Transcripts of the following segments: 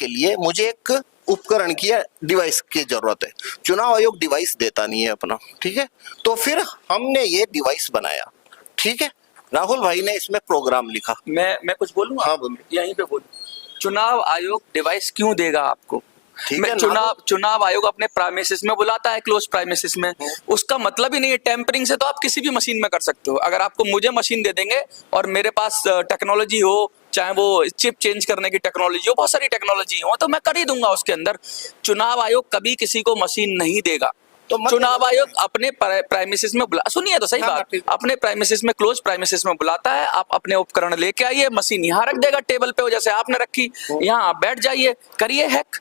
के लिए मुझे एक उपकरण की या डिवाइस की जरूरत है। चुनाव आयोग डिवाइस देता नहीं है अपना, ठीक है, तो फिर हमने ये डिवाइस बनाया, ठीक है। राहुल भाई ने इसमें प्रोग्राम लिखा। मैं कुछ बोलूँ? हाँ बोलिए। यहीं पे बोलूँ। चुनाव आयोग डिवाइस क्यों देगा आपको? ठीक मैं है, चुनाव आयोग अपने प्राइमेसिस में बुलाता है, क्लोज प्राइमेसिस में। उसका मतलब ही नहीं है टेम्परिंग से तो आप किसी भी मशीन में कर सकते हो। अगर आपको मुझे मशीन दे देंगे और मेरे पास टेक्नोलॉजी हो, चाहे वो चिप चेंज करने की टेक्नोलॉजी हो, बहुत सारी टेक्नोलॉजी हो, तो मैं कर ही दूंगा उसके अंदर। चुनाव आयोग कभी किसी को मशीन नहीं देगा। तो चुनाव आयोग अपने प्राइमेसिस में सुनिए तो सही बात, अपने प्राइमेसिस में, क्लोज प्राइमेसिस में बुलाता है। आप अपने उपकरण लेके आइए, मशीन यहाँ रख देगा टेबल पे, जैसे आपने रखी, यहाँ आप बैठ जाइए, करिए हैक।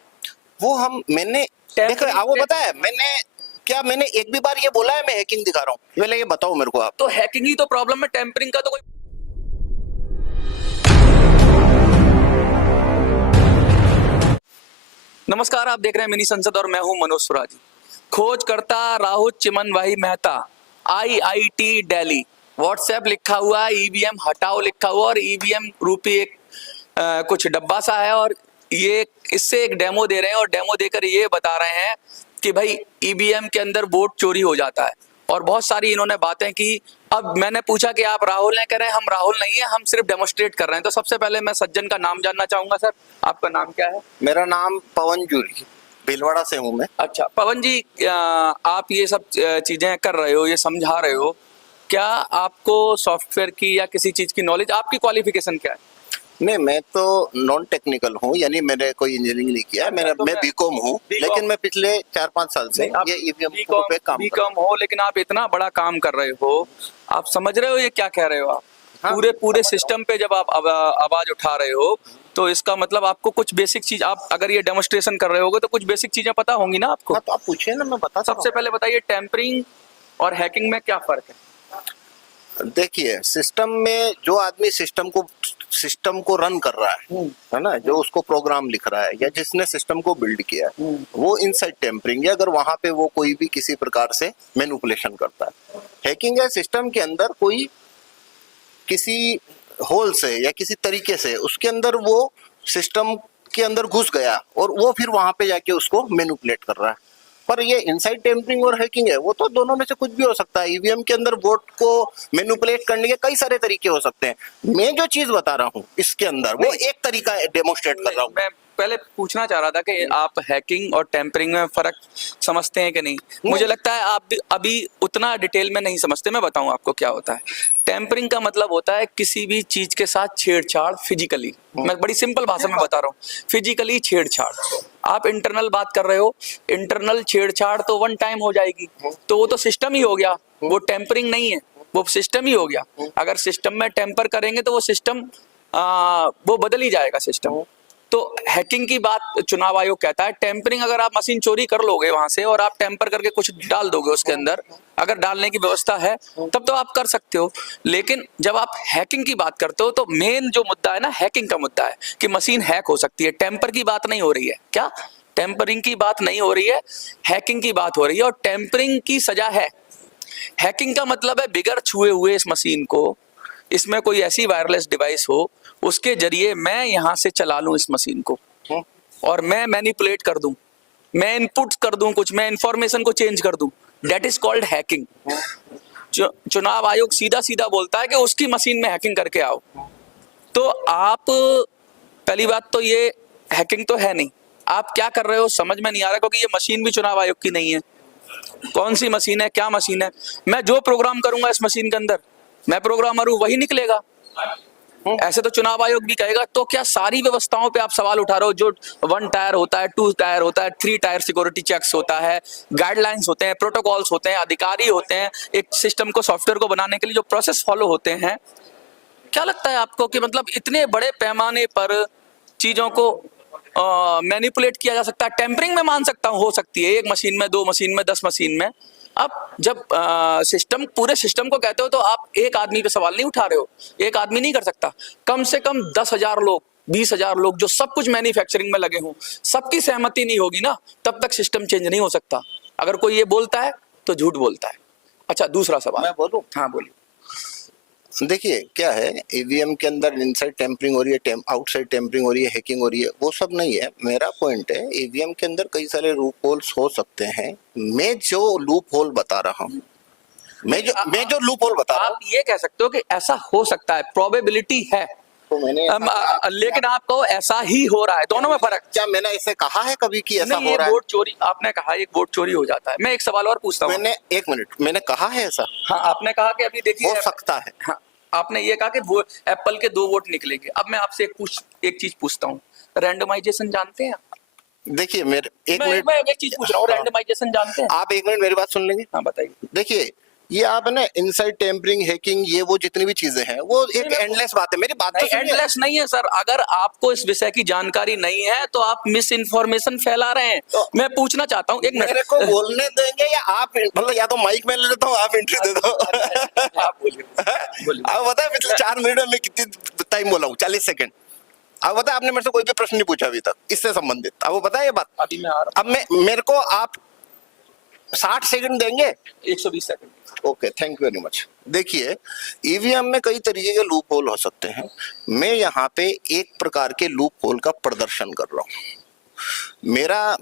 वो मैंने देखो, आपको पता है मैंने एक भी बार ये बोला है मैं हैकिंग दिखा रहा हूँ? पहले ये बताओ मेरे को आप। तो हैकिंग ही तो प्रॉब्लम है, टेम्परिंग का तो कोई। नमस्कार, आप देख रहे हैं मिनी संसद और मैं हूं मनोज सुराजी। खोजकर्ता राहुल चिमन भाई मेहता, IIT दिल्ली। व्हाट्सएप लिखा हुआ है, ईवीएम हटाओ लिखा हुआ, और ईवीएम रूपी एक कुछ डब्बा सा है, और ये इससे एक डेमो दे रहे हैं, और डेमो देकर ये बता रहे हैं कि भाई ईवीएम के अंदर वोट चोरी हो जाता है, और बहुत सारी इन्होंने बातें की। अब मैंने पूछा कि आप राहुल हैं? कह रहे हैं हम राहुल नहीं है, हम सिर्फ डेमोस्ट्रेट कर रहे हैं। तो सबसे पहले मैं सज्जन का नाम जानना चाहूंगा। सर, आपका नाम क्या है? मेरा नाम पवन जूरी, भीलवाड़ा से हूँ मैं। अच्छा पवन जी, आप ये सब चीजें कर रहे हो, ये समझा रहे हो, क्या आपको सॉफ्टवेयर की या किसी चीज की नॉलेज, आपकी क्वालिफिकेशन क्या है? नहीं, मैं तो नॉन टेक्निकल हूँ, यानी मैंने कोई इंजीनियरिंग नहीं किया है। मैं बीकॉम हूँ, लेकिन मैं पिछले 4-5 साल से ये ईवीएम पे काम कर रहा हूँ। हो, लेकिन आप इतना बड़ा काम कर रहे हो, आप समझ रहे हो ये क्या कह रहे हो आप? हाँ, पूरे सिस्टम पे जब आप आवाज उठा रहे हो, तो इसका मतलब आपको कुछ बेसिक चीज, आप अगर ये डेमोस्ट्रेशन कर रहे होगे तो कुछ बेसिक चीजें पता होंगी ना आपको? हाँ, तो आप पूछिए ना, मैं बता। सबसे पहले बताइए, टेम्परिंग और हैकिंग में क्या फर्क है? देखिए, सिस्टम में जो आदमी सिस्टम को रन कर रहा है ना, जो उसको प्रोग्राम लिख रहा है या जिसने सिस्टम को बिल्ड किया है, वो इनसाइड टेम्परिंग है, अगर वहां पे वो कोई भी किसी प्रकार से मैनिपुलेशन करता है। हैकिंग है सिस्टम के अंदर कोई किसी होल से या किसी तरीके से उसके अंदर वो सिस्टम के अंदर घुस गया और वो फिर वहां पे जाके उसको मैनिपुलेट कर रहा है। पर ये इनसाइड टेम्परिंग और हैकिंग है, वो तो दोनों में से कुछ भी हो सकता है। ईवीएम के अंदर वोट को मैनिपुलेट करने के कई सारे तरीके हो सकते हैं। मैं जो चीज बता रहा हूँ इसके अंदर वो एक तरीका डेमोस्ट्रेट कर रहा हूँ। मैं पहले पूछना चाह रहा था कि आप हैकिंग और टेम्परिंग में फर्क समझते हैं कि नहीं? मुझे लगता है आप अभी उतना डिटेल में नहीं समझते। मैं बताऊं आपको क्या होता है। टेम्परिंग का मतलब होता है किसी भी चीज के साथ छेड़छाड़ फिजिकली। मैं बड़ी सिंपल भाषा में बता रहा हूँ, फिजिकली छेड़छाड़। आप इंटरनल बात कर रहे हो, इंटरनल छेड़छाड़ तो वन टाइम हो जाएगी, तो वो तो सिस्टम ही हो गया, वो टेम्परिंग नहीं है, वो सिस्टम ही हो गया। अगर सिस्टम में टेम्पर करेंगे तो वो सिस्टम वो बदल ही जाएगा सिस्टम। तो हैकिंग की बात चुनाव आयोग कहता है। टेम्परिंग, अगर आप मशीन चोरी कर लोगे वहां से और आप टेम्पर करके कुछ डाल दोगे उसके अंदर, अगर डालने की व्यवस्था है तब तो आप कर सकते हो। लेकिन जब आप हैकिंग की बात करते हो तो मेन जो मुद्दा है ना, हैकिंग का मुद्दा है कि मशीन हैक हो सकती है। टेम्पर की बात नहीं हो रही है। क्या? टेम्परिंग की बात नहीं हो रही है, हैकिंग की बात हो रही है। और टेम्परिंग की सजा है। हैकिंग का मतलब है बिगर छुए हुए इस मशीन को, इसमें कोई ऐसी वायरलेस डिवाइस हो, उसके जरिए मैं यहां से चला लूं इस मशीन को और मैं मैनिपुलेट कर दूं, मैं इनपुट कर दूं कुछ, मैं इंफॉर्मेशन को चेंज कर दूं। That is called hacking. चुनाव आयोग सीधा सीधा बोलता है कि उसकी मशीन में हैकिंग करके आओ। तो आप, पहली बात तो ये हैकिंग तो है नहीं। आप क्या कर रहे हो समझ में नहीं आ रहा, क्योंकि ये मशीन भी चुनाव आयोग की नहीं है। कौन सी मशीन है, क्या मशीन है? मैं जो प्रोग्राम करूंगा इस मशीन के अंदर, मैं प्रोग्रामर हूं, वही निकलेगा। ऐसे तो चुनाव आयोग भी कहेगा। तो क्या सारी व्यवस्थाओं पे आप सवाल उठा रहे हो? जो 1 टायर होता है, 2 टायर होता है, 3 टायर सिक्योरिटी चेक्स होता है, गाइडलाइंस होते हैं, प्रोटोकॉल्स होते हैं, अधिकारी होते हैं, एक सिस्टम को, सॉफ्टवेयर को बनाने के लिए जो प्रोसेस फॉलो होते हैं। क्या लगता है आपको कि मतलब इतने बड़े पैमाने पर चीजों को मैनिपुलेट किया जा सकता है? टेम्परिंग में मान सकता हूँ, हो सकती है, 1 मशीन में, 2 मशीन में, 10 मशीन में। अब जब सिस्टम, पूरे सिस्टम को कहते हो तो आप एक आदमी पे सवाल नहीं उठा रहे हो। एक आदमी नहीं कर सकता। कम से कम 10,000 लोग, 20,000 लोग जो सब कुछ मैन्युफैक्चरिंग में लगे हों, सबकी सहमति नहीं होगी ना, तब तक सिस्टम चेंज नहीं हो सकता। अगर कोई ये बोलता है तो झूठ बोलता है। अच्छा, दूसरा सवाल। मैं बोलूं? हाँ बोलिए। देखिए क्या है, ईवीएम के अंदर इनसाइड टेम्परिंग हो रही है, आउटसाइड टेम्परिंग हो रही है, हैकिंग हो रही है, वो सब नहीं है। मेरा पॉइंट है ईवीएम के अंदर कई सारे लूप होल्स हो सकते हैं। मैं जो लूप होल बता रहा हूँ, मैं जो लूप होल बता रहा हूँ, आप ये कह सकते हो कि ऐसा हो सकता है, प्रोबेबिलिटी है। तो मैंने लेकिन आप कहो ऐसा ही हो रहा है, दोनों में फर्क। क्या मैंने इसे कहा है कभी कि ऐसा नहीं, हो ये रहा है? वोट चोरी, आपने कहा एक वोट चोरी हो जाता है। मैं एक सवाल और पूछता हूँ। मैंने, एक मिनट, मैंने कहा है ऐसा हाँ, आपने कहा कि अभी देखिए हो सकता है। हाँ, आपने ये कहा कि वो एप्पल के 2 वोट निकलेंगे। अब मैं आपसे एक चीज पूछता हूँ, रैंडमाइजेशन जानते हैं आप? देखिए मेरे एक मैं मिनट, मैं एक चीज पूछ रहा हूँ, हाँ। रैंडमाइजेशन जानते हैं? आप एक मिनट मेरी बात सुन लेंगे? हाँ, बताइए। देखिए ये आप ना इनसाइड टेम्परिंग, हैकिंग, ये वो जितनी भी चीजें हैं वो एक नहीं, एंडलेस बात है। मेरी बात तो नहीं, सुनिए। एंडलेस नहीं है सर। अगर आपको इस विषय की जानकारी नहीं है तो आप मिस इन्फॉर्मेशन फैला रहे हैं। तो मैं पूछना चाहता हूँ, एक मेरे मिनट। को बोलने देंगे या आप, मतलब या तो माइक में ले लेता हूँ, आप एंट्री दे दो। आप बोलिए, बोलिए। आप बताए पिछले 4 मिनट में मैं कितनी टाइम बोला हूँ? 40 सेकंड। आप बताए, आपने मेरे से कोई भी प्रश्न नहीं पूछा अभी तक इससे संबंधित। आपको पता है ये बात? अभी मैं आ रहा अब मैं, मेरे को आप 60 सेकंड देंगे? हूँ, 120 second. Okay, thank you very much. देखिए ईवीएम में कई तरीके के लूप होल हो सकते हैं। मैं यहाँ पे एक प्रकार के लूप होल का प्रदर्शन कर रहा हूँ।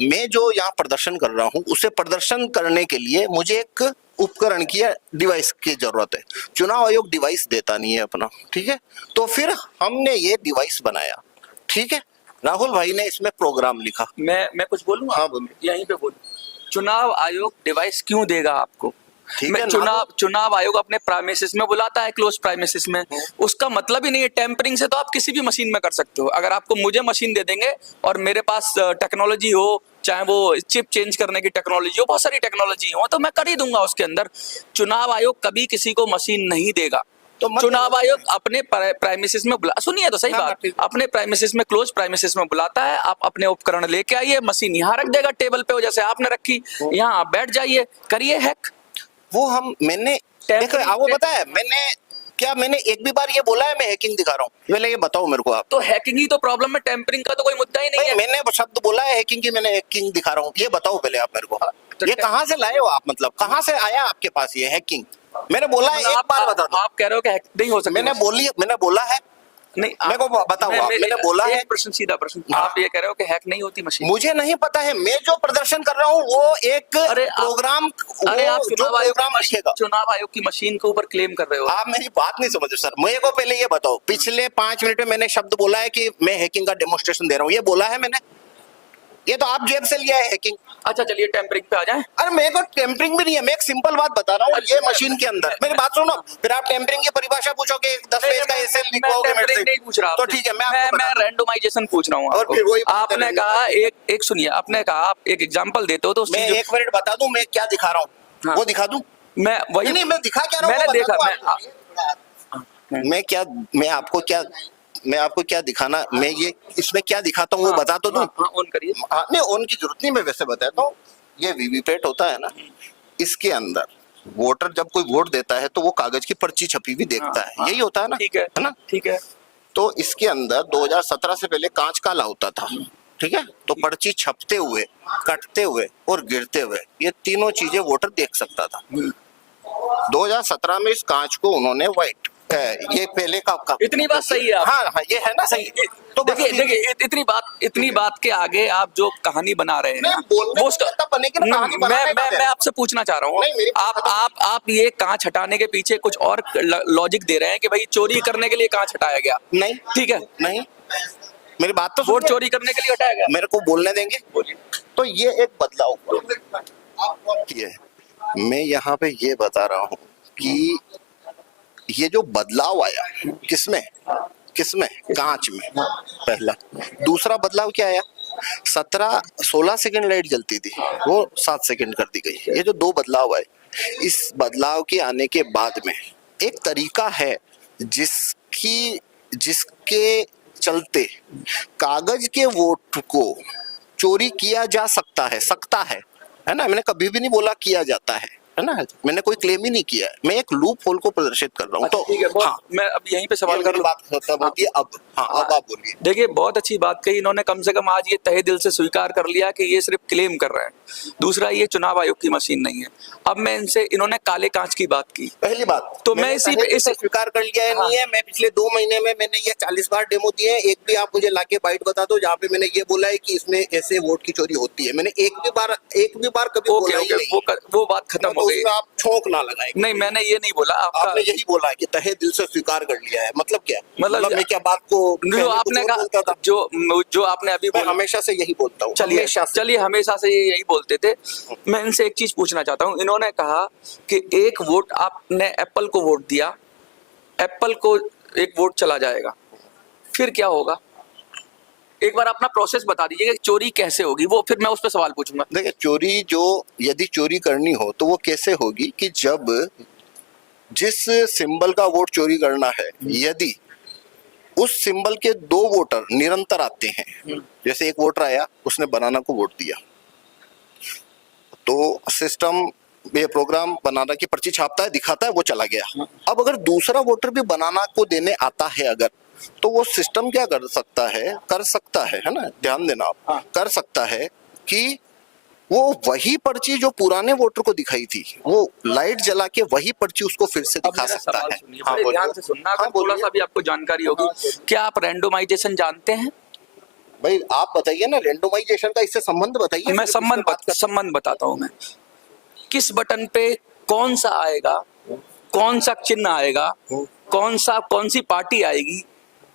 मैं जो यहाँ प्रदर्शन कर रहा हूँ, उसे प्रदर्शन करने के लिए मुझे एक उपकरण की या डिवाइस की जरूरत है। चुनाव आयोग डिवाइस देता नहीं है अपना, ठीक है? तो फिर हमने ये डिवाइस बनाया, ठीक है? राहुल भाई ने इसमें प्रोग्राम लिखा। मैं कुछ बोलूँ? हाँ बोलिए। यहीं पे बोलूँ। चुनाव आयोग डिवाइस क्यों देगा आपको? ठीक मैं है, चुनाव आयोग अपने प्राइमेसिस में बुलाता है, क्लोज प्राइमेसिस में। उसका मतलब ही नहीं है टेम्परिंग से तो आप किसी भी मशीन में कर सकते हो। अगर आपको मुझे मशीन दे देंगे और मेरे पास टेक्नोलॉजी हो, चाहे वो चिप चेंज करने की टेक्नोलॉजी हो, बहुत सारी टेक्नोलॉजी हो, तो मैं कर ही दूंगा उसके अंदर। चुनाव आयोग कभी किसी को मशीन नहीं देगा। तो चुनाव आयोग अपने प्राइमेसिस में बुला, सुनिए तो सही हाँ, बात, ठीक। अपने प्राइमेसिस में, क्लोज प्राइमेसिस में बुलाता है। आप अपने उपकरण लेके आइए, मशीन यहाँ रख देगा टेबल पे, जैसे आपने रखी, यहाँ आप बैठ जाइए, करिए हैक। वो हम, मैंने देखो आपको पता है, मैंने एक भी बार ये बोला है मैं हैकिंग दिखा रहा हूँ? पहले ये बताओ मेरे को आप। तो हैकिंग ही तो प्रॉब्लम है, टेम्परिंग का तो कोई मुद्दा ही नहीं है। मैंने शब्द बोला है हैकिंग की, मैंने हैकिंग दिखा रहा हूँ? ये बताओ पहले आप मेरे को। तो ये कहाँ से लाए हो आप? मतलब कहाँ से आया आपके पास ये हैकिंग? मैंने बोला है, एक बार बता दो। आप कह रहे हो कि हैक नहीं हो सकती? मैंने बोला है? नहीं, मेरे को बताओ आप, मैंने बोला है? प्रश्न, सीधा प्रश्न। हाँ। आप ये कह रहे हो कि हैक नहीं होती मशीन? मुझे नहीं पता है, मैं जो प्रदर्शन कर रहा हूँ वो एक प्रोग्राम, अरे आप चुनाव आयोग की मशीन के ऊपर क्लेम कर रहे हो। आप मेरी बात नहीं समझ सर। मेरे को पहले ये बताओ, पिछले 5 मिनट में मैंने शब्द बोला है कि मैं हैकिंग का डेमोन्स्ट्रेशन दे रहा हूँ, ये बोला है मैंने? ये तो आप जेब से लिया है हैकिंग। अच्छा चलिए टेम्परिंग पे आ जाएं। अरे मेरे को टेम्परिंग भी नहीं है, मैं एक सिंपल बात बता रहा हूँ। ये मशीन के अंदर, मेरी बात सुनो, फिर आप टेम्परिंग की परिभाषा पूछोगे, 10 पेज का एसे लिखवाओगे मेरे से। नहीं पूछ रहा, तो ठीक है, मैं रैंडोमाइजेशन पूछ रहा हूँ और फिर वही बात आपने है। कहा एक सुनिए, आपने कहा आप एक एग्जांपल देते हो तो मैं 1 मिनट बता दूं मैं क्या दिखा रहा हूँ? हाँ। वो दिखा दूं? मैं वही नहीं, मैं दिखा क्या रहा हूँ? मैंने देखा, मैं आपको क्या दिखाना, मैं ये इसमें क्या दिखाता हूँ वो बता तो दूं? ऑन करिए। नहीं, ऑन की जरूरत नहीं, मैं वैसे बताता हूँ। ये वीवीपैट होता है ना, इसके अंदर वोटर जब कोई वोट देता है तो वो कागज की पर्ची छपी हुई देखता है, यही होता है ना? ठीक है ना? ठीक है। तो इसके अंदर 2017 से पहले कांच काला होता था, ठीक है? तो पर्ची छपते हुए, कटते हुए और गिरते हुए, ये तीनों चीजें वोटर देख सकता था। 2017 में इस कांच को उन्होंने व्हाइट, ये पहले का इतनी बात सही है आप। हाँ हाँ, ये है ना सही। तो देखिए इतनी बात के आगे आप जो कहानी बना रहे हैं वो उसका मैं आपसे पूछना चाह रहा हूँ, आप ये कांच हटाने के पीछे कुछ और लॉजिक दे रहे हैं कि भाई चोरी करने के लिए कांच हटाया गया? नहीं, ठीक है, नहीं, मेरी बात तो वोट चोरी करने के लिए हटाया गया? मेरे को बोलने देंगे? बोलिए। तो ये एक बदलाव हुआ। मैं यहाँ पे ये बता रहा हूँ कि ये जो बदलाव आया, किसमें कांच में, पहला। दूसरा बदलाव क्या आया? 16 सेकंड लाइट जलती थी, वो 7 सेकंड कर दी गई। ये जो 2 बदलाव आए, इस बदलाव के आने के बाद में एक तरीका है जिसके चलते कागज के वोट को चोरी किया जा सकता है ना? मैंने कभी भी नहीं बोला किया जाता है, है ना, मैंने कोई क्लेम ही नहीं किया है, मैं एक लूप होल को प्रदर्शित कर रहा हूँ। अच्छा, तो ठीक है, हाँ, मैं अब यहीं पे सवाल कर लूं। बात खत्म होती है अब। हाँ, अब आप बोलिए। देखिए, बहुत अच्छी बात कही इन्होंने, कम से कम आज ये तहे दिल से स्वीकार कर लिया कि ये सिर्फ क्लेम कर रहे हैं। दूसरा, ये चुनाव आयोग की मशीन नहीं है। अब मैं इनसे, इन्होंने काले कांच की बात की, पहली बात तो मैंने मैं इसी तहे दिल से इस स्वीकार कर लिया है। हाँ। नहीं है, मैं पिछले 2 महीने में मैंने ये 40 बार डेमो दिए हैं, एक भी आप मुझे लाके बाइट बता दो जहाँ पे मैंने ये बोला है कि इसमें ऐसे वोट की चोरी होती है। मैंने एक भी बार कभी ओके बोला ही ओके, नहीं। वो बात खत्म तो हो गई। उसमें आप छोंक ना लगाएं। नहीं, मैंने ये नहीं बोला आपका। आपने यही बोला है कि तहे दिल से स्वीकार कर लिया है, मतलब क्या? मतलब मैं क्या बात को जो पहले कुछ आपने और कहा, बोलता था? जो आपने अभी मैं बोला, हमेशा से यही बोलता हूँ, चलिए हमेशा से। चलिए, हमेशा से ये यही बोलते थे। मैं इनसे एक चीज पूछना चाहता हूँ। इन्होंने कहा कि एक वोट, आपने एप्पल को वोट दिया, एप्पल को एक वोट चला जाएगा, फिर क्या होगा? एक बार अपना प्रोसेस बता दीजिएगा कि चोरी कैसे होगी, वो फिर मैं उस पर सवाल पूछूंगा। देखिए, चोरी जो यदि चोरी करनी हो तो वो कैसे होगी कि जब जिस सिंबल का वोट चोरी करना है, यदि उस सिंबल के 2 वोटर निरंतर आते हैं, जैसे एक वोटर आया, उसने बनाना को वोट दिया, तो सिस्टम ये प्रोग्राम बनाना की पर्ची छापता है, दिखाता है, वो चला गया। अब अगर दूसरा वोटर भी बनाना को देने आता है अगर, तो वो सिस्टम क्या कर सकता है ना, ध्यान देना आप, हाँ। कर सकता है कि वो वही पर्ची जो पुराने वोटर को दिखाई थी, वो लाइट जला के वही पर्ची उसको फिर से अब दिखा मेरा सकता सवाल है। सुनिए, हाँ, बड़े बोलिए। ध्यान से सुनना, हाँ, अगर थोड़ा बोलिए। सा भी आपको जानकारी होगी। क्या आप रैंडमाइजेशन जानते हैं? भाई आप बताइए ना, रेंडोमाइजेशन का इससे संबंध बताइए। मैं फिर इसमें बात करते हैं। संबंध बताता हूं मैं। किस बटन पे कौन सा आएगा, कौन सा चिन्ह आएगा, कौन सी पार्टी आएगी,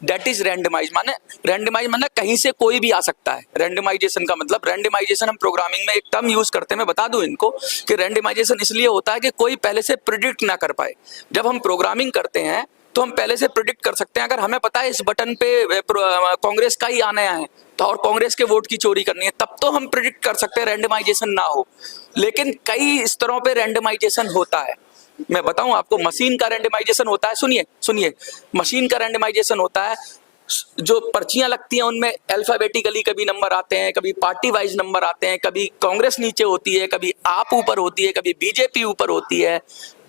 दैट इज रैंडमाइज माने कहीं से कोई भी आ सकता है। रैंडमाइजेशन का मतलब, रैंडमाइजेशन हम प्रोग्रामिंग में एक टर्म यूज करते हैं, मैं बता दूं इनको कि रैंडमाइजेशन इसलिए होता है कि कोई पहले से प्रिडिक्ट ना कर पाए। जब हम प्रोग्रामिंग करते हैं तो हम पहले से प्रिडिक्ट कर सकते हैं। अगर हमें पता है इस बटन पे कांग्रेस का ही आना है तो, और कांग्रेस के वोट की चोरी करनी है, तब तो हम प्रिडिक्ट कर सकते हैं रैंडमाइजेशन ना हो। लेकिन कई स्तरों पे रैंडमाइजेशन होता है। मैं बताऊं आपको, मशीन का रैंडमाइजेशन होता है, सुनिए, मशीन का रैंडमाइजेशन होता है। जो पर्चियां लगती हैं उनमें अल्फाबेटिकली कभी नंबर आते हैं, कभी पार्टी वाइज नंबर आते हैं, कभी कांग्रेस नीचे होती है, कभी आप ऊपर होती है, कभी बीजेपी ऊपर होती है।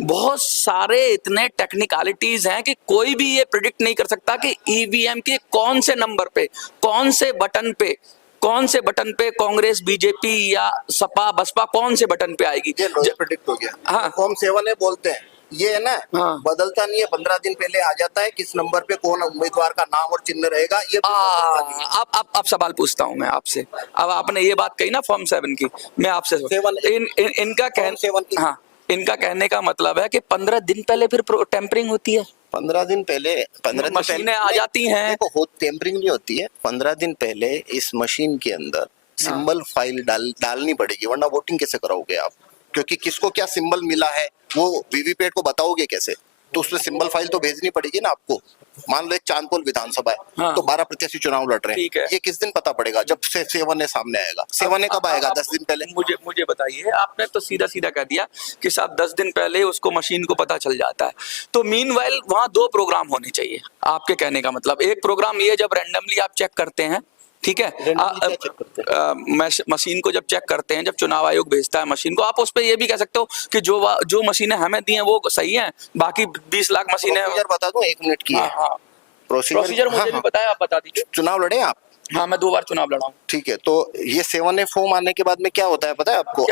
बहुत सारे इतने टेक्निकलिटीज हैं कि कोई भी ये प्रिडिक्ट नहीं कर सकता कि ईवीएम के कौन से नंबर पे, कौन से बटन पे कांग्रेस, बीजेपी या सपा बसपा कौन से बटन पे आएगी। ये लॉजिक प्रेडिक्ट हो गया। हाँ। फॉर्म 7 है बोलते हैं, ये है ना, हाँ। बदलता नहीं है, 15 दिन पहले आ जाता है किस नंबर पे कौन उम्मीदवार का नाम और चिन्ह रहेगा। ये अब सवाल पूछता हूं मैं आपसे। अब आपने ये बात कही ना फॉर्म 7 की, मैं आपसे इनका कहने का मतलब है कि 15 दिन पहले फिर टेम्परिंग होती है। 15 दिन पहले मशीनें आ जाती हैं। देखो, टेम्परिंग नहीं होती है। 15 दिन पहले इस मशीन के अंदर सिंबल फाइल डालनी पड़ेगी, वरना वोटिंग कैसे कराओगे आप? क्योंकि किसको क्या सिंबल मिला है वो वीवीपैट को बताओगे कैसे? तो उसमें सिंबल फाइल तो भेजनी पड़ेगी ना आपको। मान लो एक चांदपोल विधानसभा है, हाँ। तो 12 प्रत्याशी चुनाव लड़ रहे ठीक हैं, है। ये किस दिन पता पड़ेगा? जब से 7 सामने आएगा। 7 कब आएगा? 10 दिन पहले। मुझे बताइए, आपने तो सीधा सीधा कह दिया कि साहब 10 दिन पहले उसको मशीन को पता चल जाता है। तो मीनवाइल वहां 2 प्रोग्राम होने चाहिए, आपके कहने का मतलब। एक प्रोग्राम ये जब रैंडमली आप चेक करते हैं, ठीक है, मशीन को जब चेक करते हैं, जब चुनाव आयोग भेजता है मशीन को, आप उस पर ये भी कह सकते हो कि जो मशीनें हमें दी हैं वो सही हैं, बाकी 20 लाख मशीनें। बता दूं, 1 मिनट की है। हाँ, प्रोसीजर मुझे भी पता है, आप बता दीजिए। चुनाव लड़े आप? हाँ, मैं 2 बार चुनाव लड़ा हूँ। ठीक है, तो ये 7A फॉर्म आने के बाद में क्या होता है पता है आपको?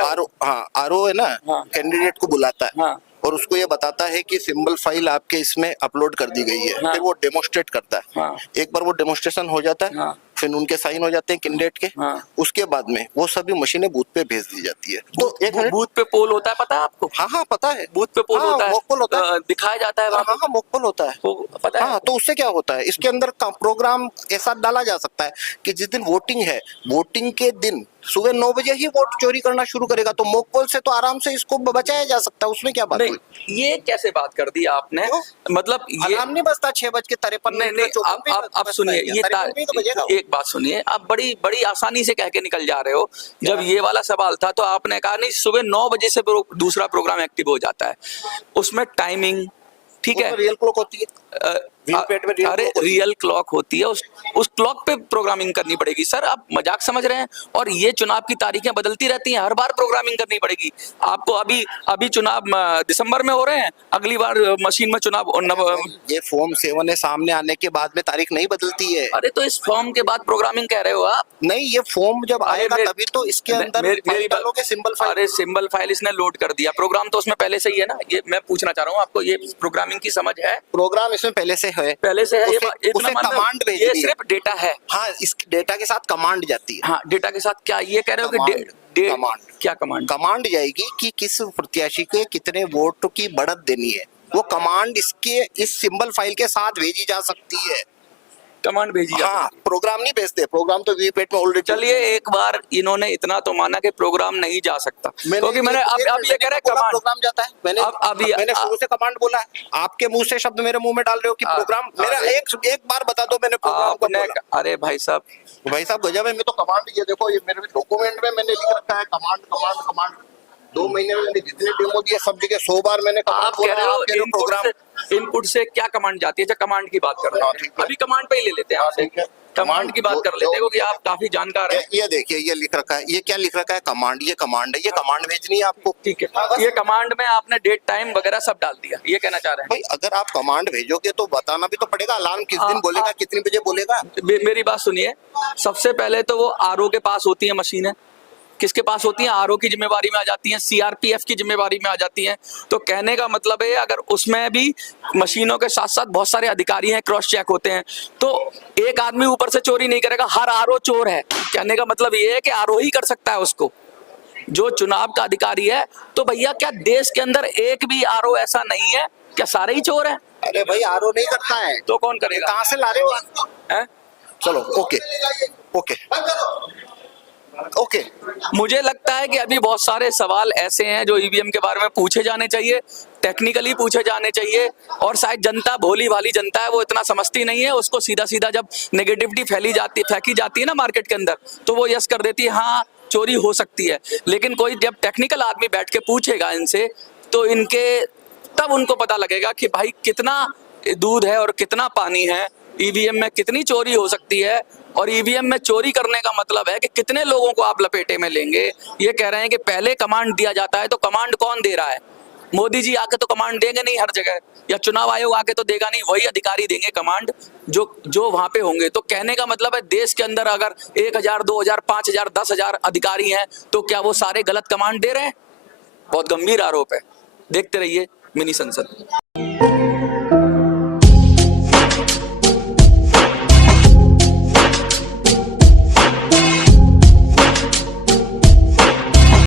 आरओ है ना, कैंडिडेट को बुलाता है। हाँ। और उसको ये बताता है कि सिंबल फाइल आपके इसमें अपलोड कर दी गई है। हाँ। फिर वो डेमोस्ट्रेट करता है। हाँ। एक बार वो डेमोस्ट्रेशन हो जाता है, हाँ। फिर उनके साइन हो जाते हैं कैंडिडेट के। हाँ। उसके बाद में वो सभी मशीनें बूथ पे भेज दी जाती है। तो एक मिनट, बूथ पे पोल होता है, पता है आपको? हाँ पता है, बूथ पे पोल होता है, मॉक पोल होता है, दिखाया जाता है वहाँ पे। हाँ मॉक पोल होता है, वो पता है। हाँ, तो उससे क्या होता है, इसके अंदर का प्रोग्राम ऐसा डाला जा सकता है कि जिस दिन वोटिंग है, वोटिंग के दिन सुबह 9 बजे ही वोट चोरी करना शुरू करेगा, तो मॉक पोल से तो आराम से इसको बचाया जा सकता है। उसमें क्या बात हुई? ये कैसे बात कर दी आपने? मतलब ये अलार्म नहीं बजता 6:53। नहीं, आप सुनिए, ये एक बात सुनिए, आप बड़ी आसानी से कह के निकल जा रहे हो। जब ये वाला सवाल था तो आपने कहा नहीं, सुबह 9 बजे से दूसरा प्रोग्राम एक्टिव हो जाता है, उसमें टाइमिंग, ठीक है, रियल क्लॉक होती है, वीवीपैट में अरे रियल क्लॉक होती है, उस क्लॉक पे प्रोग्रामिंग करनी पड़ेगी सर। आप मजाक समझ रहे हैं? और ये चुनाव की तारीखें बदलती रहती हैं, हर बार प्रोग्रामिंग करनी पड़ेगी आपको। अभी चुनाव दिसंबर में हो रहे हैं, अगली बार मशीन में चुनाव ये फॉर्म 7 है, सामने आने के बाद में तारीख नहीं बदलती है। अरे तो इस फॉर्म के बाद प्रोग्रामिंग कह रहे हो आप? नहीं, ये फॉर्म जब आएगा तभी तो इसके अंदर मेरी फाइल डालोगे, सिंबल फाइल। अरे सिंबल फाइल इसने लोड कर दिया, प्रोग्राम तो उसमें पहले से ही है ना। ये मैं पूछना चाह रहा हूँ आपको, ये प्रोग्रामिंग की समझ है? प्रोग्राम इसमें पहले से है, पहले से है। उसे कमांड भेजनी ये है। सिर्फ डेटा है। हाँ, इस डेटा के साथ कमांड जाती है। हाँ, डेटा के साथ क्या ये कह रहे हो कि कमांड क्या कमांड? कमांड जाएगी कि किस प्रत्याशी के कितने वोट की बढ़त देनी है, वो कमांड इस सिंबल फाइल के साथ भेजी जा सकती है। कमांड भेजी जाती है। हाँ, प्रोग्राम नहीं भेजते, प्रोग्राम तो वीवीपैट में ऑलरेडी। चलिए एक बार इन्होंने इतना तो माना कि प्रोग्राम नहीं जा सकता, क्योंकि मैंने अब ये कह रहे हैं कमांड प्रोग्राम जाता है। मैंने शुरू से कमांड बोला है, आपके मुंह से शब्द मेरे मुंह में डाल रहे हो कि प्रोग्राम। मेरा एक बार बता दो मैंने प्रोग्राम कब बोला। अरे भाई साहब गजब है। मैं तो कमांड, ये देखो, ये मेरे डॉक्यूमेंट में मैंने लिख रखा है कमांड कमांड कमांड। 2 महीने में मैंने जितने डेमो दिए सब जगह 100 बार मैंने आप कह रहे हो प्रोग्राम। इनपुट से क्या कमांड जाती है? अच्छा, कमांड की बात कर रहे हैं, अभी कमांड पे ही ले लेते हैं आपसे। ठीक है, कमांड की बात कर लेते हैं क्योंकि आप काफी जानकार हैं। ये देखिए, ये लिख रखा है, ये क्या लिख रखा है? कमांड। ये कमांड है, ये कमांड भेजनी है आपको। ठीक है, ये कमांड में आपने डेट टाइम वगैरह सब डाल दिया, ये कहना चाह रहे हैं? भाई अगर आप कमांड भेजोगे तो बताना भी तो पड़ेगा, अलार्म किस दिन बोलेगा, कितने बजे बोलेगा। मेरी बात सुनिए, सबसे पहले तो वो आरओ के पास होती है मशीनें। किसके पास होती हैं? आरओ की जिम्मेवारी में आ जाती हैं, सीआरपीएफ की जिम्मेवारी में आ जाती हैं। तो कहने का मतलब है अगर उसमें भी मशीनों के साथ साथ बहुत सारे अधिकारी हैं, क्रॉस चेक होते हैं, तो एक आदमी ऊपर से चोरी नहीं करेगा, हर आरओ चोर है। कहने का मतलब ये है कि आरओ ही कर सकता है उसको, जो चुनाव का अधिकारी है। तो भैया क्या देश के अंदर एक भी आरओ ऐसा नहीं है? क्या सारे ही चोर हैं? अरे भाई, आरओ नहीं करता है तो कौन करेगा? कहाँ से ला रहे हो आप? चलो, ओके ओके ओके। मुझे लगता है कि अभी बहुत सारे सवाल ऐसे हैं जो ईवीएम के बारे में पूछे जाने चाहिए, टेक्निकली पूछे जाने चाहिए। और शायद जनता, भोली भाली जनता है, वो इतना समझती नहीं है। उसको सीधा सीधा जब नेगेटिविटी फेंकी जाती है ना मार्केट के अंदर, तो वो यस कर देती है, हाँ चोरी हो सकती है। लेकिन कोई जब टेक्निकल आदमी बैठ के पूछेगा इनसे, तो तब उनको पता लगेगा कि भाई कितना दूध है और कितना पानी है, ईवीएम में कितनी चोरी हो सकती है। और ईवीएम में चोरी करने का मतलब है कि कितने लोगों को आप लपेटे में लेंगे। ये कह रहे हैं कि पहले कमांड दिया जाता है, तो कमांड कौन दे रहा है? मोदी जी आके तो कमांड देंगे नहीं हर जगह, या चुनाव आयोग आके तो देगा नहीं, वही अधिकारी देंगे कमांड जो वहां पे होंगे। तो कहने का मतलब है देश के अंदर अगर 1000, 2000, 5000, 10,000 अधिकारी हैं, तो क्या वो सारे गलत कमांड दे रहे हैं? बहुत गंभीर आरोप है। देखते रहिए मिनी संसद।